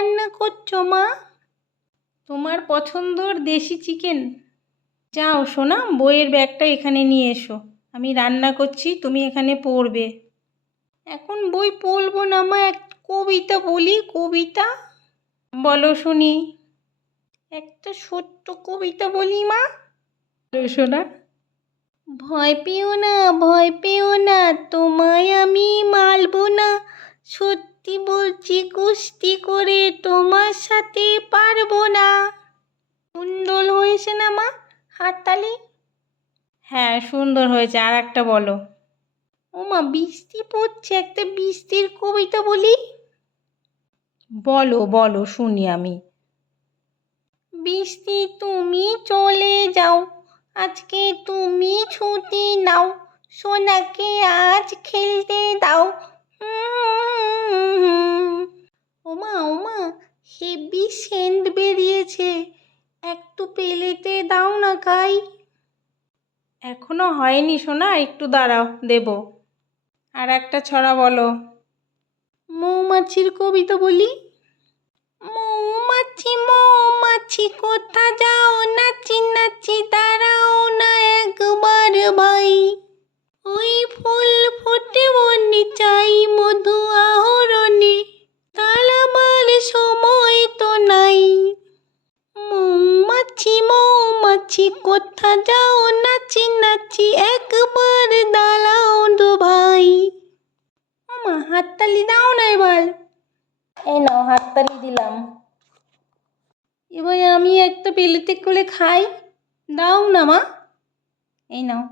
রান্না করছ মা? তোমার পছন্দর দেশি চিকেন। যাও সোনা, বইয়ের ব্যাগটা এখানে নিয়ে এসো। আমি রান্না করছি, তুমি এখানে পড়বে। এখন বই পড়ব না মা, এক কবিতা বলি, কবিতা। বলো শুনি। একটা ছোট্ট কবিতা বলি মা। শোনা ভয় পেও না, ভয় পেও না, তোমায় আমি মারবো না। সত্যি বলছি কুস্তি করে তোমার সাথে পারব না। সুন্দর হয়েছে না মা হাততালি? হ্যাঁ সুন্দর হয়েছে আর একটা বলো। ও মা বৃষ্টি পড়ছে একটা বৃষ্টির কবিতা বলি? বলো বলো শুনি আমি। বৃষ্টি তুমি চলে যাও আজকে তুমি ছুটি নাও সোনাকে আজ খেলতে দাও হেভি সেন্ট বেরিয়েছে। একটু পেলেতে দাও না খাই এখনও হয়নি সোনা একটু দাঁড়াও দেব। আর একটা ছড়া বলো। মৌমাছির কবিতা বলি। মৌমাছি মৌমাছি কোথা যাও? নাচি নাচি দাঁড়াও মৌমাছি মৌমাছি কোথা যাও নাচি নাচি একবার দালাও দু ভাই মা হাততালি দাও না এবার এই নাও হাততালি দিলাম এবার আমি একটা পেলেতে করে খাই দাও না মা এই নাও